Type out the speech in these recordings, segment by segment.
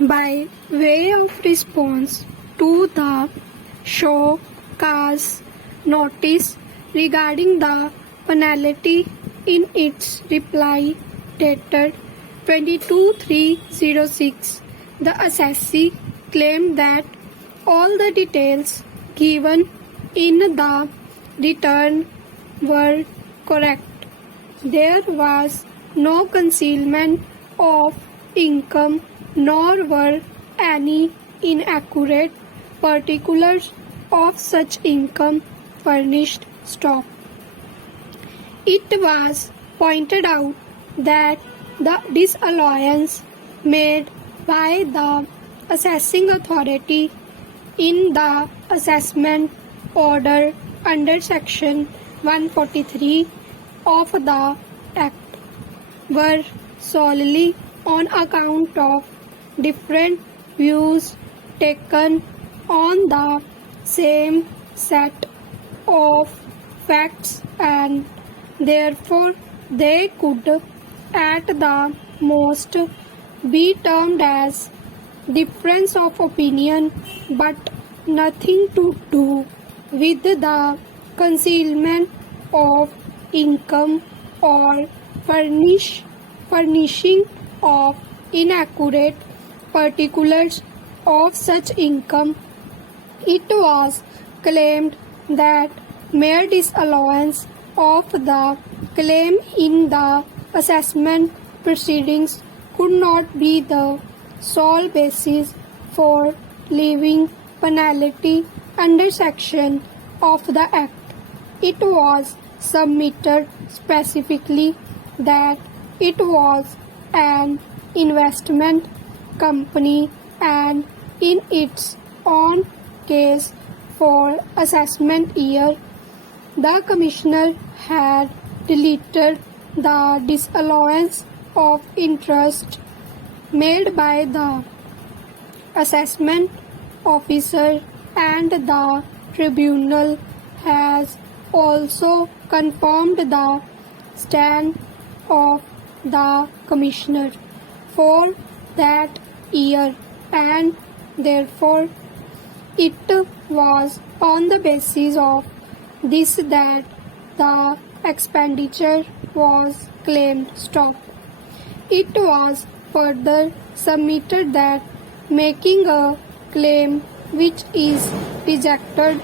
by way of response to the show cause notice regarding the penalty in its reply dated 22/3/06, the assessee claimed that all the details given in the return were correct. There was no concealment of income nor were any inaccurate particulars of such income furnished. Stop. It was pointed out that the disallowance made by the assessing authority in the assessment order under section 143 of the Act were solely on account of different views taken on the same set of facts, and therefore they could at the most be termed as difference of opinion, but nothing to do with the concealment of income or furnishing of inaccurate particulars of such income. It was claimed that mere disallowance of the claim in the assessment proceedings could not be the sole basis for levying penalty under section of the Act. It was submitted specifically that it was an investment company, and in its own case for assessment year, the Commissioner had deleted the disallowance of interest made by the assessment officer, and the tribunal has also confirmed the stand of the Commissioner for that year, and therefore it was on the basis of this that the expenditure was claimed. Stop. It was further submitted that making a claim which is rejected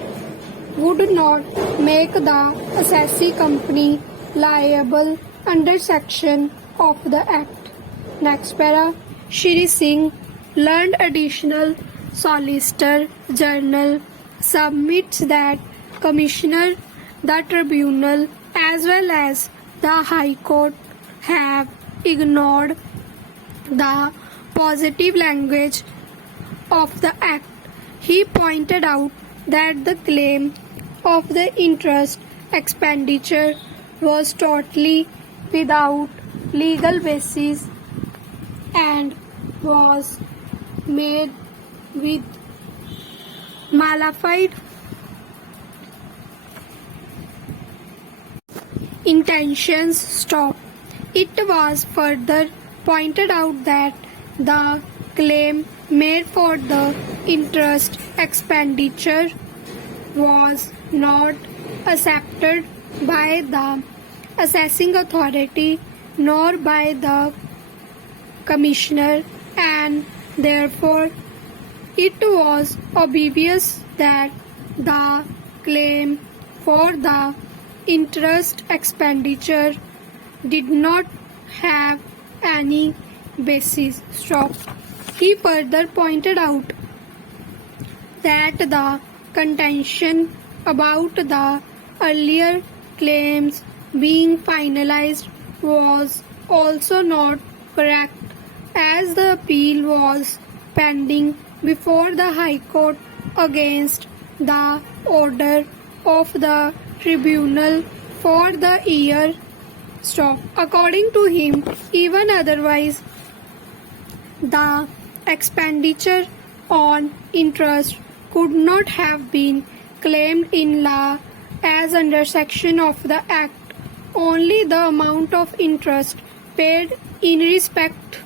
would not make the assessee company liable under section of the Act. Next para. Shri Singh, learned additional Solicitor General, submits that Commissioner, the Tribunal as well as the High Court have ignored the positive language of the Act. He pointed out that the claim of the interest expenditure was totally without legal basis and was made with malified intentions. Stop. It was further pointed out that the claim made for the interest expenditure was not accepted by the assessing authority nor by the Commissioner, and therefore it was obvious that the claim for the interest expenditure did not have any basis. Stop. He further pointed out that the contention about the earlier claims being finalized was also not correct, as the appeal was pending before the High Court against the order of the Tribunal for the year. Stop. According to him, even otherwise, the expenditure on interest could not have been claimed in law, as under section of the Act only the amount of interest paid in respect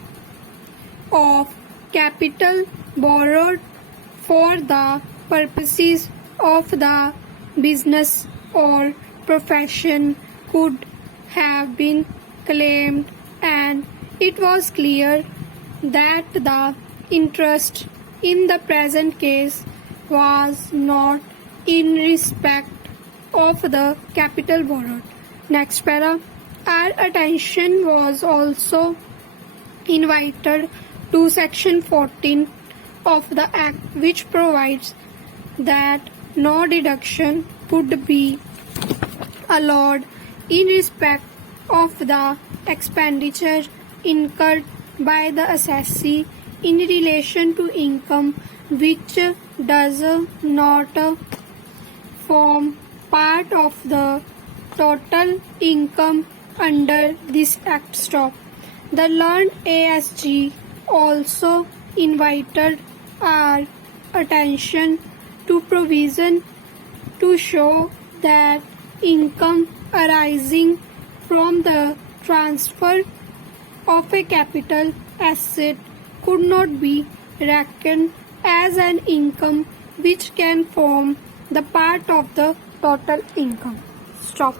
of capital borrowed for the purposes of the business or profession could have been claimed, and it was clear that the interest in the present case was not in respect of the capital borrowed. Next para. Our attention was also invited to section 14 of the Act, which provides that no deduction would be allowed in respect of the expenditure incurred by the assessee in relation to income which does not form part of the total income under this Act. Stop. The learned ASG also invited our attention to provision to show that income arising from the transfer of a capital asset could not be reckoned as an income which can form the part of the total income. Stop.